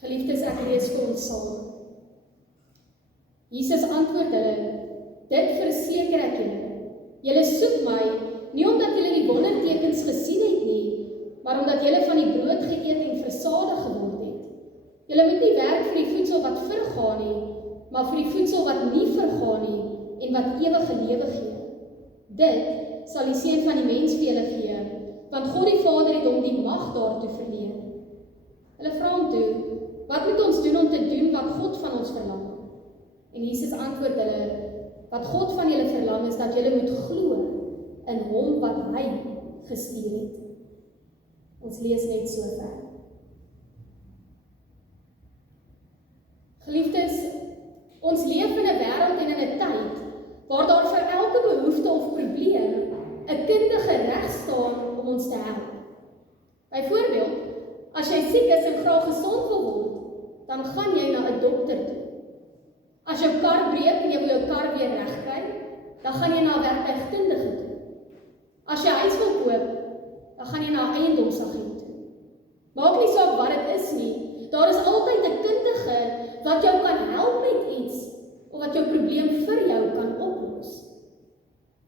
Geliefdes, ek lees vir ons saam. Jesus antwoord hulle, dit verseker ek julle. Julle soek my, nie omdat julle die wondertekens gesien het nie, maar omdat julle van die brood geëet en versadig geword het. Julle moet nie werk vir die voedsel wat vergaan nie, maar vir die voedsel wat nie vergaan nie en wat ewige lewe gee. Dit sal die Seun van die mens vir julle gee, want God die Vader het hom die mag daartoe verleen. Hulle vra hom toe, wat moet ons doen om te doen wat God van ons verlang? En Jesus antwoord hulle, wat God van julle verlang is dat julle moet glo in hom wat hy gestuur het. Ons lees net so ver. Geliefdes, ons leef in 'n wêreld en in 'n tyd waar daar vir elke behoefte of probleem 'n kundige reg staan om ons te help. Byvoorbeeld, as jy siek is en graag gesond wil word, dan gaan jy na 'n dokter toe. As jou kar breek en jy wil jou kar weer regkry, dan gaan jy na 'n werktuigkundige toe. As jy huis wil koop, dan gaan jy na 'n eiendomsagent toe. Maak nie saak wat dit is nie, daar is altyd 'n kundige wat jou kan help met iets, of wat jou probleem vir jou kan oplos.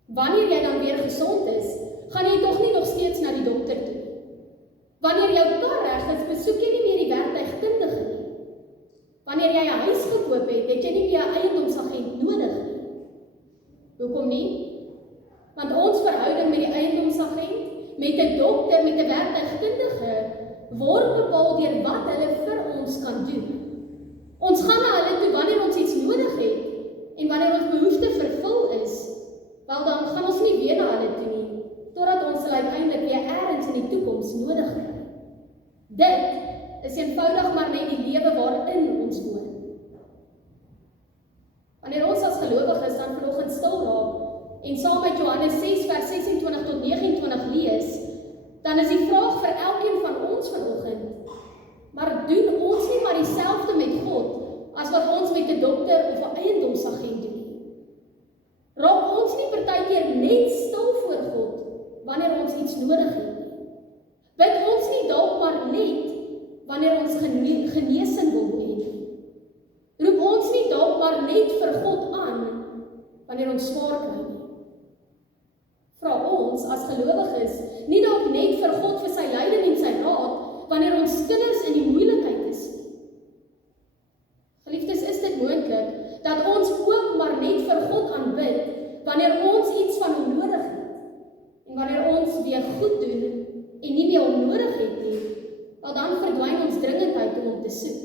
Wanneer jy dan weer gesond is, gaan jy tog nie nog steeds na die dokter toe. Wanneer jou kar reg is, besoek jy nie meer die werktuigkundige nie. Wanneer jy 'n huis gekoop het, het jy nie meer 'n eiendomsagent nodig nie. Hoekom nie? Want ons verhouding met die eiendomsagent, met 'n dokter, met 'n werktuigkundige, word bepaal deur wat hulle vir ons kan doen. Ons gaan na hulle toe wanneer ons iets nodig het, en wanneer ons behoefte vervul is, wel dan gaan ons nie weer na hulle toe nie, totdat ons hulle uiteindelik weer ergens in die toekoms nodig het. Dit is eenvoudig maar net die lewe waarin ons woon. Wanneer ons as gelowiges dan vanoggend stil raak en saam met Johannes 6 vers 26 tot 29 lees, dan is die vraag vir elkeen van ons vanoggend, maar doen ons nie maar dieselfde met God as wat ons met 'n dokter of 'n eiendomsagent doen? Raak ons nie partykeer net stil voor God wanneer ons iets nodig het? Bid ons nie dalk maar net wanneer ons genesing wil hê? Roep ons nie dalk maar net vir God aan wanneer ons swaar kry nie? Vra ons as gelowiges nie dalk net vir God vir sy leiding en sy raad wanneer ons kinders in die moeilikheid is nie? Geliefdes, is dit moontlik dat ons ook maar net vir God aanbid wanneer ons iets van hom nodig het en wanneer ons weer goed doen en nie meer hom nodig het nie, wel dan verdwyn ons dringendheid om hom te soek.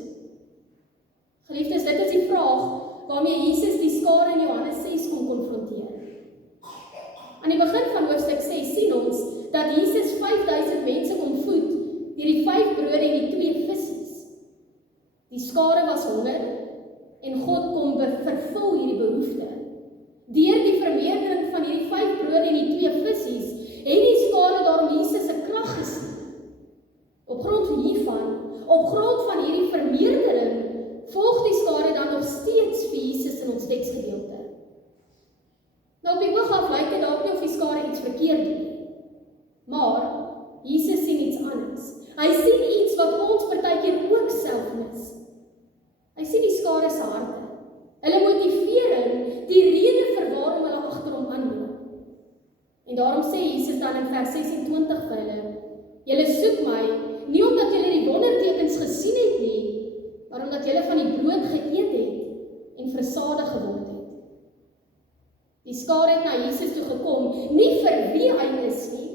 Geliefdes, dit is die vraag waarmee Jesus die skare in Johannes 6 kom konfronteer. Aan die begin van hoofstuk 6 sien ons dat Jesus 5000 mense kom voed deur die 5 brode en die 2 visse. Die skare was honger en God kom vervul hierdie behoefte. Deur die vermeerdering van hierdie 5 brode en die 2 visse het die skare daarom Jesus se krag gesien. Op grond hiervan, op grond van hierdie vermeerdering, volg die skare dan nog steeds vir Jesus in ons teksgedeelte. Nou op die oog af lyk dit dalk nie of die skare iets verkeerd doen, maar Jesus sien iets anders. Hy sien iets wat ons partykeer ook self mis. Hy sien die skare se harte, hulle motivering, die rede vir waarom hulle agter hom aanloop. En daarom sê Jesus dan in vers 26 vir hulle, julle soek my, nie omdat julle die wondertekens gesien het nie, maar omdat julle van die brood geëet het en versadig geword het. Die skare het na Jesus toe gekom, nie vir wie hy is nie,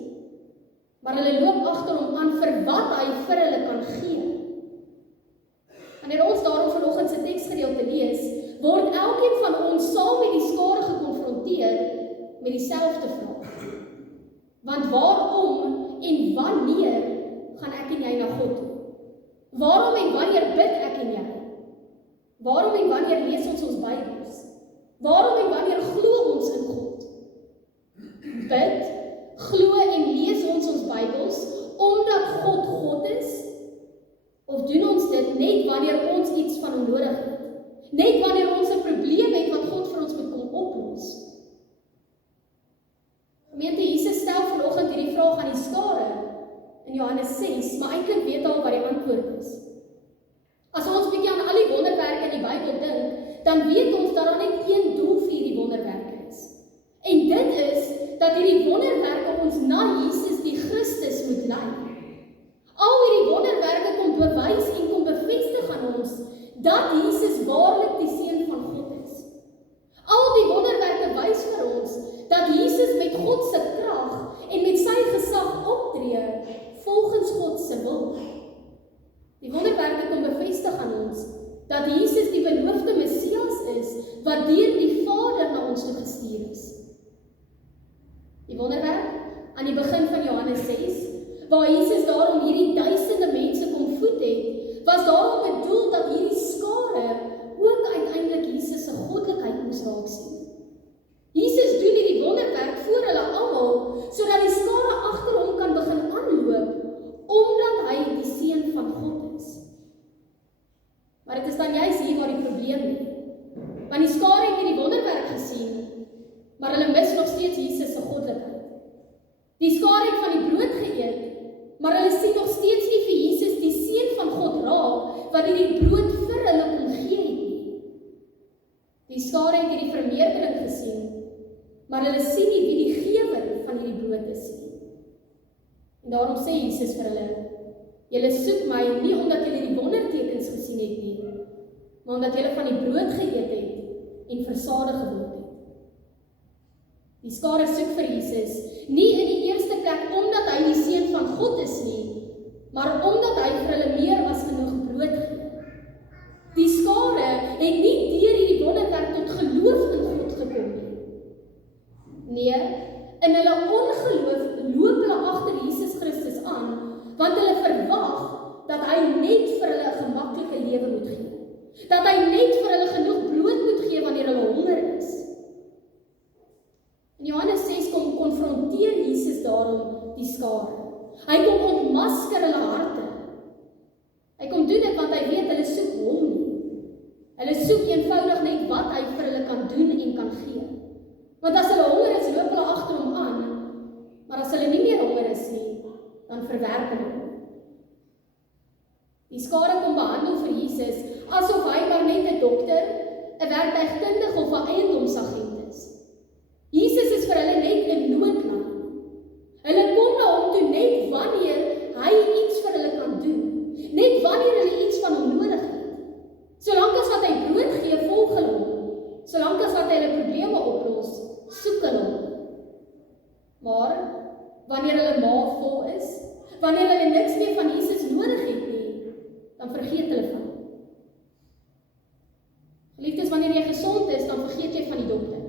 maar hulle loop agter hom aan vir wat hy vir hulle kan gee. Wanneer ons daarom vanoggend se teksgedeelte lees, word elkeen van ons saam met die skare gekonfronteer met dieselfde vraag. Want waarom en wanneer gaan ek en jy na God toe? Waarom en wanneer bid ek en jy? Waarom en wanneer lees ons Bybels? Waarom en wanneer glo ons in God? Bid, glo en lees ons Bybels omdat God God is? Of doen ons dit net wanneer ons iets van hom nodig het? Net wanneer ons 'n probleem het wat God vir ons moet kom oplos? Gemeente, Jesus stel vanoggend hierdie vraag aan die skare in Johannes 6, maar eintlik weet al wat die antwoord is. As aan al die wonderwerke in die Bybel dink, dan weet ons dat daar net een doel vir hierdie wonderwerke is. En dit is dat hierdie wonderwerke ons na Jesus die Christus moet lei. Al hierdie wonderwerke kom bewys en kom bevestig aan ons dat Jesus waarlik die Seun van God is. Al die wonderwerke wys vir ons dat Jesus met God se krag en met sy gesag optree volgens God se wil. Die wonderwerke kom bevestig aan ons dat Jesus die beloofde Messias is wat deur die Vader na ons toe gestuur is. Die wonderwerk aan die begin van Johannes 6, waar Jesus daarom hierdie duisende mense kom voed het, was daarom bedoel dat hierdie skare ook uiteindelik Jesus se goddelikheid moes raak sien. Jesus doen hierdie wonderwerk voor hulle almal, sodat die skare agter hom kan begin aanloop, omdat hy die Seun van God is. Maar dit is dan juist hier waar die probleem lê. Want die skare het hierdie wonderwerk gesien, maar hulle mis nog steeds Jesus se goddelikheid. Die skare het van die brood geëet, maar hulle sien nog steeds nie vir Jesus die Seun van God raak, wat hierdie brood vir hulle kon gee het nie. Die skare het hierdie vermeerdering gesien, maar hulle sien nie wie die gewer van hierdie brood is nie. En daarom sê Jesus vir hulle, julle soek my nie omdat julle die wondertekens gesien het nie, maar omdat julle van die brood geëet het en versadig geword het. Die skare soek vir Jesus, nie in die eerste plek omdat hy die Seun van God is nie, maar omdat hy vir hulle meer as genoeg brood gee. Die skare het nie deur hierdie wonderwerk tot geloof in God gekom nie. Nee, in hulle ongeloof loop hulle agter Jesus Christus aan, want hulle verwag dat hy net vir hulle 'n gemaklike lewe moet gee. Dat hy net vir hulle genoeg brood moet gee wanneer hulle honger is. In Johannes 6 kom konfronteer Jesus daarom die skare. Hy kom ontmasker hulle harte. Hy kom doen dit want hy weet hulle soek hom nie. Hulle soek eenvoudig net wat hy vir hulle kan doen en kan gee. Want as hulle honger is, loop hulle agter hom aan. Maar as hulle nie meer honger is nie, dan verwerp hulle hom. Die skare kom behandel vir Jesus asof hy maar net 'n dokter, 'n werktuigkundige of 'n eiendomsagent is. Jesus is vir hulle net 'n noodlyn. Hulle kom na hom toe net wanneer hy iets vir hulle kan doen. Net wanneer hulle iets van hom nodig het. Solank as wat hy brood gee, volg hulle hom. Solank as wat hy hulle probleme oplos, soek hulle hom. Maar wanneer hulle maag vol is, wanneer hulle niks meer van Jesus nodig het nie, dan vergeet hulle van hom. Geliefdes, wanneer jy gesond is, dan vergeet jy van die dokter.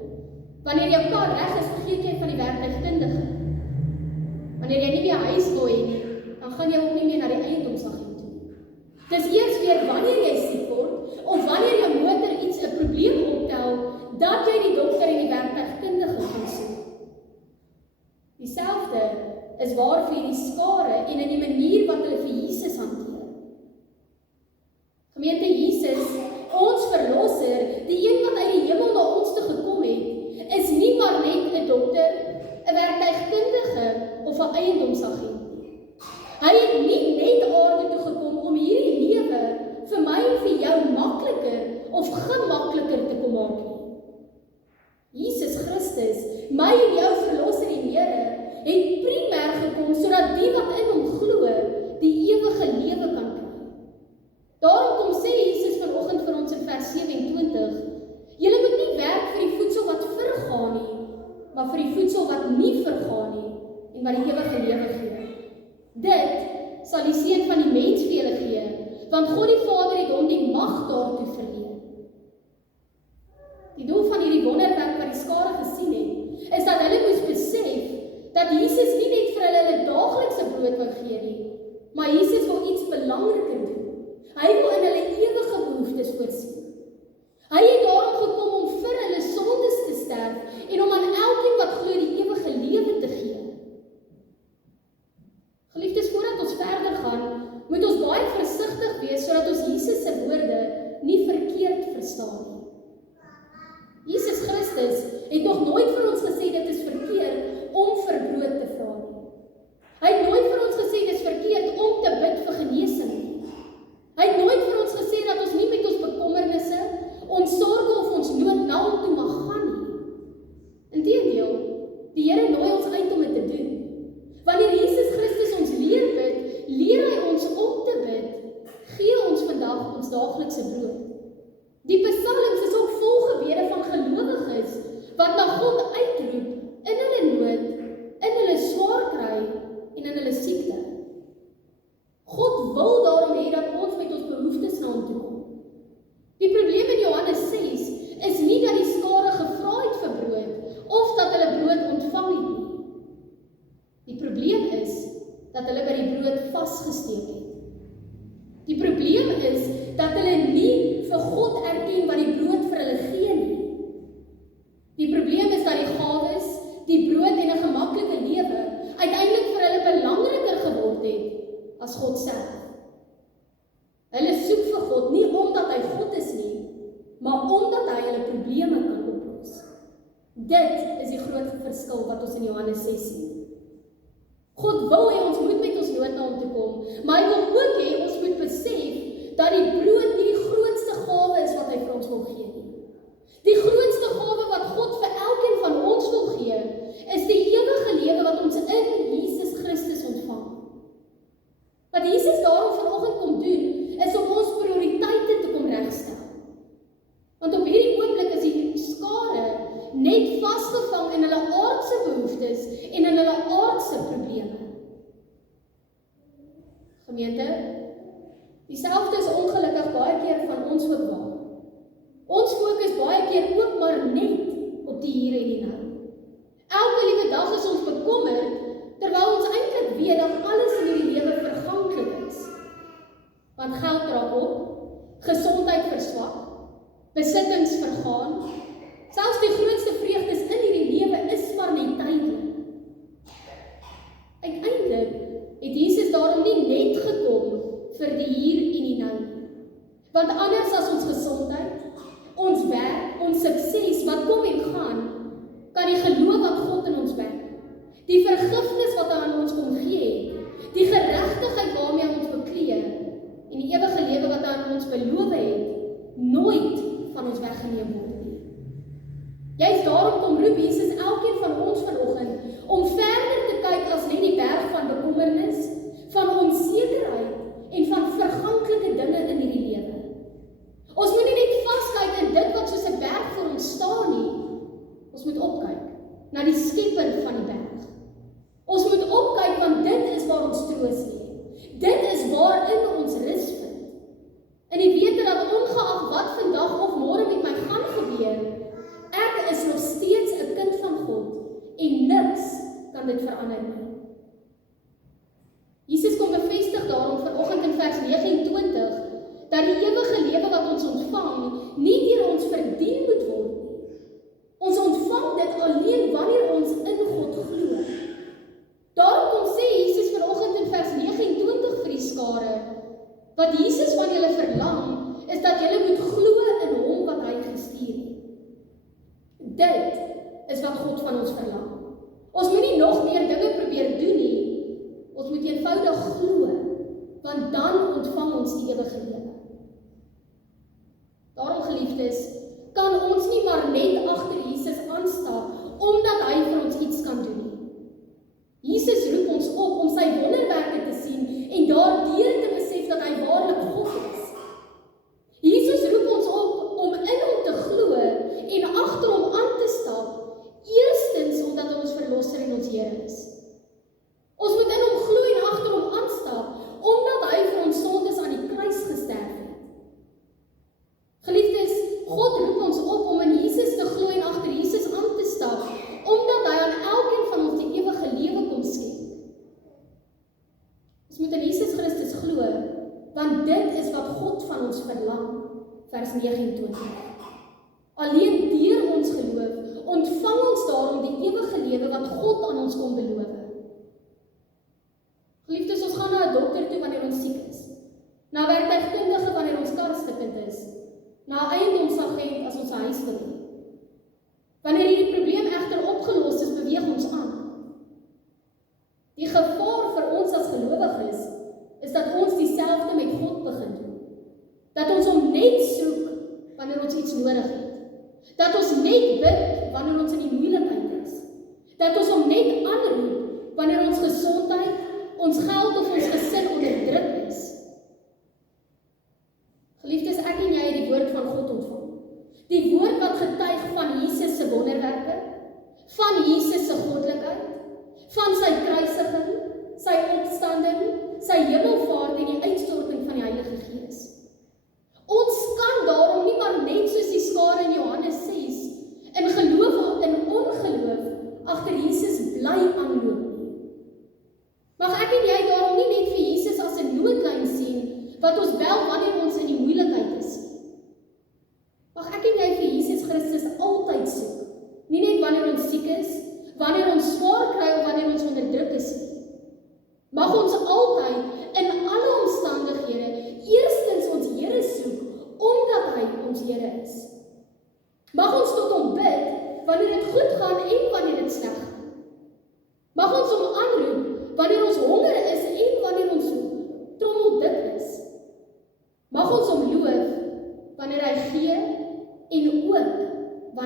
Wanneer jou kar reg is, vergeet jy van die werktuigkundige. Wanneer jy nie meer huis wil hê nie, dan gaan jy ook nie meer na die eiendomsagent toe. Dis eers weer wanneer jy siek word, of wanneer jou motor iets 'n probleem optel, dat jy die dokter en die werktuigkundige gaan soek. Dieselfde is waar vir die skare en in die manier wat hulle vir Jesus hanteer. Gemeente, Jesus, ons verlosser, die een wat uit die hemel na ons toe gekom het, is nie maar net 'n dokter, 'n werktuigkundige of 'n eiendomsagent nie. Hy het nie net aarde toe gekom om hierdie lewe vir my en vir jou makliker of gemakliker te kom maak nie. Jesus Christus, my en jou verlosser en Here, het primêr gekom sodat die wat in hom glo, die ewige lewe kan kry. Daarom kom sê Jesus vanoggend vir ons in vers 27, julle moet nie werk vir die voedsel wat vergaan nie, maar vir die voedsel wat nie vergaan nie en wat die ewige lewe gee. Dit sal die Seun van die mens vir julle gee, want God die Vader het hom die mag daartoe verleen. Die doel van hierdie wonderwerk wat die skare gesien het, is dat hulle moes besef dat Jesus nie net vir hulle daaglikse brood wil gee nie, maar Jesus wil iets belangriker doen. Hy wil in hulle ewige behoeftes voorsien. Hy het daarom gekom om vir hulle sondes te sterf en om aan elkeen wat glo die ewige lewe te gee. Geliefdes, voordat ons verder gaan, moet ons baie versigtig wees sodat ons Jesus se woorde nie verkeerd verstaan nie. Jesus Christus het nog nooit vir ons gesê dit is verkeerd om vir brood te vra nie. Hy het nooit vir ons gesê dit is verkeerd om te bid vir genesing nie. Hy het nooit vir ons gesê dat ons nie met Die probleem is dat hulle nie vir God erken wat die brood vir hulle gee nie. Die probleem is dat die gawes, die brood en 'n gemaklike lewe uiteindelik vir hulle belangriker geword het as God self. Hulle soek vir God nie omdat hy God is nie, maar omdat hy hulle probleme kan oplos. Dit is die groot verskil wat ons in Johannes 6 sien. God wil hê ons moet met ons nood na hom toe kom, maar hy wil ook hê ons moet besef dat die brood nie die grootste gawe is wat hy vir ons wil gee nie. Die grootste gawe wat God vir elkeen van ons wil gee, is die ewige lewe wat ons in Jesus Christus ontvang. Wat Jesus daarom vanoggend kom doen, is om ons prioriteite te kom regstel. Want op hierdie oomblik is die skare net vasgevang in hulle aardse behoeftes en in hulle aardse probleme. Gemeente, dieselfde is ongelukkig baie keer van ons ook waar. Ons fokus baie keer ook maar net op die hier en die nou. Elke liewe dag is ons bekommerd, terwyl ons eintlik weet dat alles in hierdie lewe verganklik is. Want geld raak op, gesondheid verswak, besittings vergaan, selfs die grootste vreugdes in hierdie lewe is maar net tydelik. Uiteindelik het Jesus daarom nie net gekom vir die hier en die nou nie. Want anders as ons gesondheid, ons werk, ons sukses wat kom en gaan, kan die geloof wat God in ons werk, die vergifnis wat hy aan ons kom gee, die geregtigheid waarmee hy ons beklee en die ewige lewe wat hy aan ons beloof het, nooit van ons weggeneem word nie. Juist daarom kom roep Jesus elkeen van ons vanoggend om verder te kyk as net die berg van bekommernis, van onsekerheid en van verganklike dinge in hierdie lewe. Ons moet nie net vaskyk in dit wat soos 'n berg voor ons staan nie. Ons moet opkyk na die skepper van die berg. Ons moet opkyk want dit is waar ons troos lê. Dit is waarin ons rus vind. In die wete dat ongeag wat vandag of môre met my gaan gebeur, ek is nog steeds 'n kind van God en niks kan dit verander nie. Jesus kom bevestig daarom vanoggend in vers 29 dat die ewige lewe wat ons ontvang nie deur ons verdien moet word nie. Ons ontvang dit alleen wanneer ons in God glo. Daarom kom sê Jesus vanoggend in vers 29 vir die skare, wat Jesus van julle verlang, is dat julle moet glo in hom wat hy gestuur het. Dit is wat God van ons verlang. Ons moet nie nog meer dinge probeer doen nie. Ons moet eenvoudig glo, want dan ontvang ons die ewige lewe. Daarom, geliefdes, kan ons nie maar net agter Jesus aanstap, omdat hy vir ons iets kan doen nie. Jesus roep ons op om sy wonderwerke te sien en daardeur te besef dat hy waarlik God is. Jesus roep ons op om in hom te glo en agter hom aan te stap, eerstens omdat hy ons verlosser en ons Here is. Ons moet in hom glo en agter hom aanstap, omdat hy vir ons sondes aan die kruis gesterf het. Geliefdes, God roep ons op om in Jesus te glo en agter Jesus aan te stap, omdat hy aan elkeen van ons die ewige lewe kom skenk. Ons moet in Jesus Christus glo, want dit is wat God van ons verlang, vers 29. Alleen deur ons geloof ontvang ons daarom die ewige lewe wat God aan ons kom beloof. Geliefdes, ons gaan na 'n dokter toe wanneer ons siek is, na 'n werktuigkundige wanneer ons kar stukkend is, na 'n eiendomsagent as ons 'n huis wil hê. Wanneer hierdie probleem egter opgelos is, beweeg ons aan. Die gevaar vir ons as gelowiges is dat ons dieselfde met God begin doen. Dat ons hom net soek wanneer ons iets nodig het. Dat ons net bid wanneer ons in die moeilikheid is. Dat ons hom net aanroep wanneer ons gesondheid, ons geld of ons gesin onder druk is. Geliefdes, ek en jy het die woord van God ontvang. Die woord wat getuig van Jesus se wonderwerke, van Jesus se goddelikheid, van sy kruisiging, sy opstanding, sy hemelvaart en die uitstorting van die Heilige Gees. Ons kan daarom nie maar net soos die skare in Johannes 6, in geloof of in ongeloof, agter Jesus bly aanloop nie. Mag ek en jy daarom nie net vir Jesus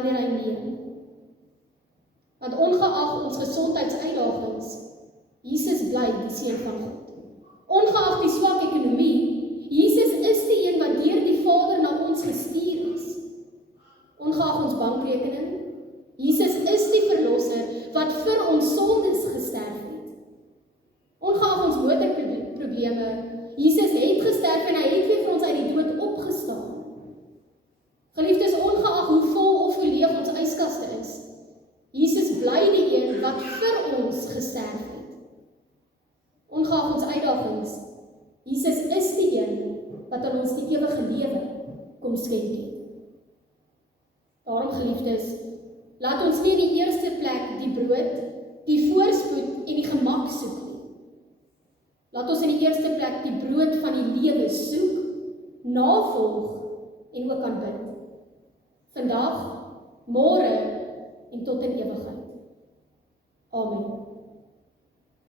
wanneer hy neem. Want ongeag ons gesondheidsuitdagings, Jesus bly die Seun van God. Ongeag die swak ekonomie, Jesus is die een wat deur die Vader na ons gestuur is. Ongeag ons bankrekening, Jesus is die verlosser wat vir ons sondes gesterf het. Ongeag ons motorprobleme, Jesus het gesterf en hy het weer vir ons uit die dood opgestaan. Geliefdes, ongeag hoe vol of hoe leeg ons yskaste is, Jesus bly die een wat vir ons gesterf het. Ongeag ons uitdagings, Jesus is die een wat aan ons die ewige lewe kom skenk het. Daarom, geliefdes, laat ons nie in die eerste plek die brood, die voorspoed en die gemak soek nie. Laat ons in die eerste plek die brood van die lewe soek, navolg en ook aanbid. Vandag, môre en tot in ewigheid. Amen.